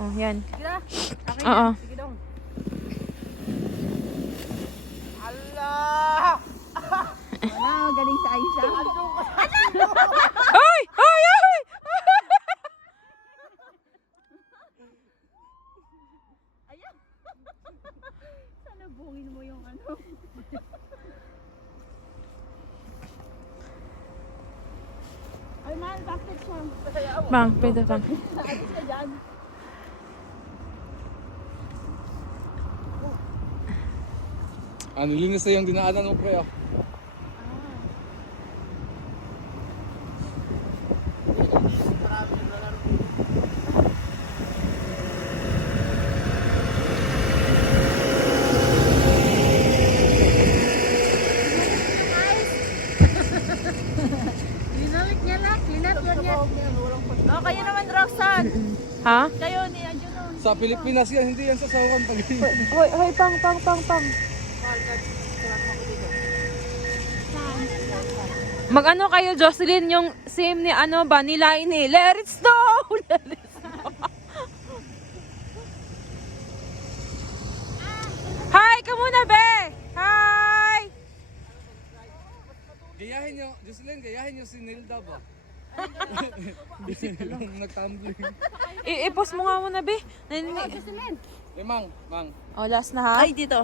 Oh, yan. Sige na. Akin Oo. yan. Sige dong. Allah! Wala, galing sa Aisha. Ay! Ay! Ay! Ayan. Sana bungin mo yung ano. Ay, mahal, bakit siya? Bang, pwede bang. Naalis ka dyan. Nilinis na yung dinaanan mo, pre. Linawit niya lang. Linawit niya. Oh, kayo naman, Roxanne. Ha? Kayo ni Anjuno. Sa Pilipinas yan, hindi yan sa Saukan. Hoy, hoy, pang. Mag-ano kayo, Jocelyn, yung same ni ano ba, ni Lainey. Let it snow! Let it snow! Hi! Ka muna, be! Hi! Gayahin nyo, Jocelyn, gayahin nyo si Nilda ba? Yung nagtumbling. I-post mo nga muna, be. Mang. Oh, last na ha? Ay, dito.